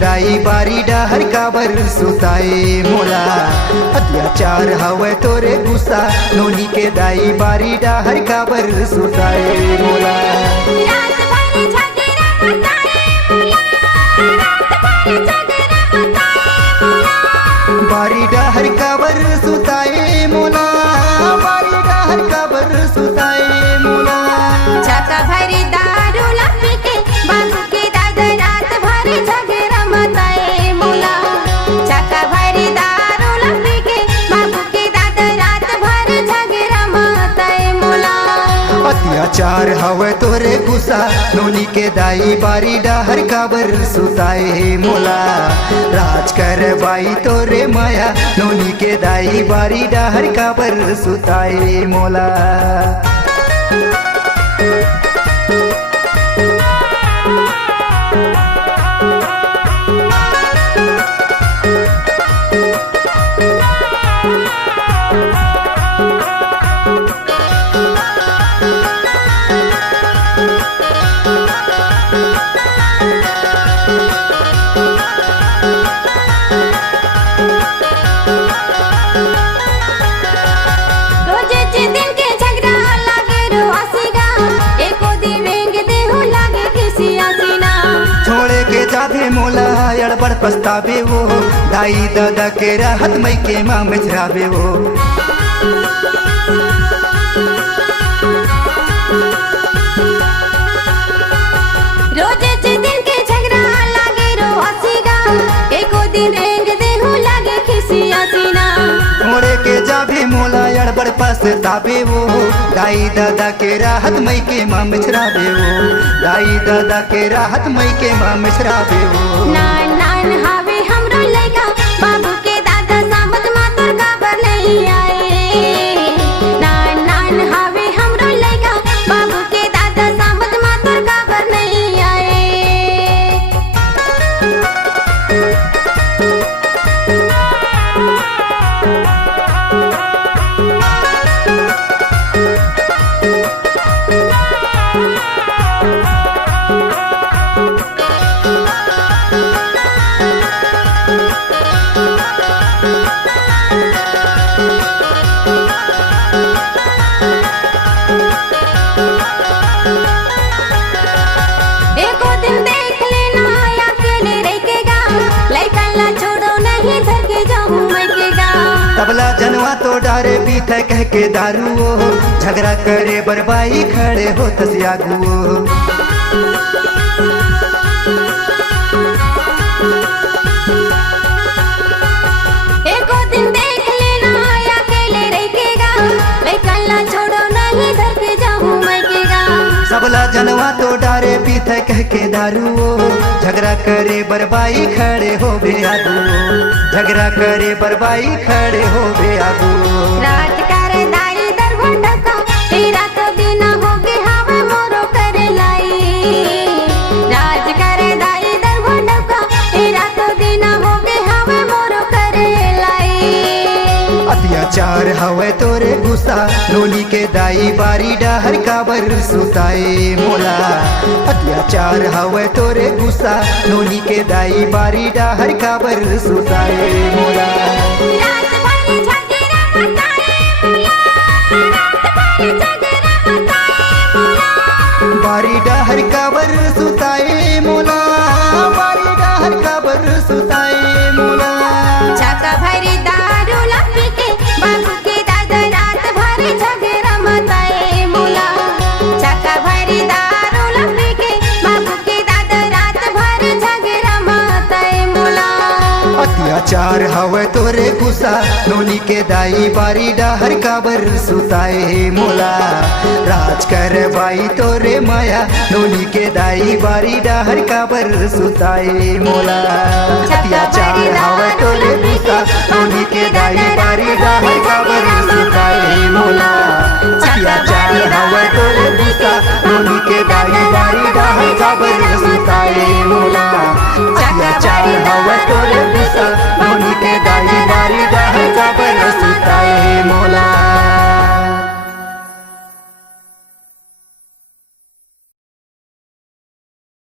दाई बारी डहर काबर सुताए मोला। अत्याचार हवे तोरे गुस्सा नोनी के दाई बारी डहर काबर सुताए मोला। रात भर झगड़ा बताए मोला, रात भर झगड़ा बताए मोला। बारी डहर काबर सुताए मोला, बारी डहर काबर सुताए मोला। छक्का भरी दारू लपी के बाबू के दादा रात भर झगड़ा मताए मोला। छक्का भरी दारू लपी के बाबू के दादा रात भर झगड़ा मताए मोला। अत्याचार हवे तोरे गुस्सा नोनी के दाई बारी डहर काबर सुताए मोला। राज कर बाई तोरे माया नोनी के दाई बारी डहर काबर सुताए मोला। जाबे मोला अड़बड़ पछतावे वो दाई दादा के राहत मई के माँ मचरावे वो। रोज दिन के झगड़ा लागे रो हसीगा, एको दिन रेंग देहु लागे खिसिया सीना। छोड़े के जाबे मोला अड़बड़ पछतावे वो दाई दादा के राहत मई के माँ मचरावे वो। दाई दादा के राहत मई के माँ मचरावे वो। नान नान हावे हमरो लइका बाबू के दादा सामत मातर काबर नहीं आए। नान नान हावे हमरो लइका बाबू के दादा सामत मातर काबर नहीं आए। तबला जनवा तो डारे पीत कह के दारू झगड़ा करे बरबाई खड़े हो तसियागु। एको दिन देख लेना अकेले रहेगा, कल्ला छोड़ो नहीं घर के जाऊं मैं केगा। सबला जनवा तो डारे पीत कह के दारू झगड़ा करे बरबाई खड़े हो बेआगू। झगड़ा करे बरबाई खड़े हो बेआगू। राज करे दाई दरभंडा का तेरा तो बिना हो के हवा मोरो करे लाई। राज करे दाई दरभंडा का तेरा तो बिना हो के हवा मोरो करे लाई। अत्याचार हवे तोरे गुस्सा नोनी के दाई बारी डहर काबर सुताए मोला। अत्याचार हवे तोरे गुस्सा नोनी के दाई बारी डहर काबर सुताए मोला। रात भर झगड़ा मताए मोला, रात भर झगड़ा मताए मोला। बारी डहर काबर सुताए मोला, बारी डहर काबर सुताए मोला। छक्का भरी दारू लपी के बाबू के दादा रात भर झगड़ा मताए मोला। छक्का भरी दारू लपी के बाबू के दादा रात भर झगड़ा मताए मोला। अत्याचार हवे तोरे गुस्सा नोनी के दाई बारी डहर काबर सुताए मोला। राज कर बाई तोरे माया नोनी के दाई बारी डहर काबर सुताए मोला। अत्याचार हवे तोरे गुस्सा नोनी के दाई बारी डहर काबर सुताए मोला। अत्याचार हवे तोरे गुस्सा नोनी के दाई बारी डहर काबर सुताए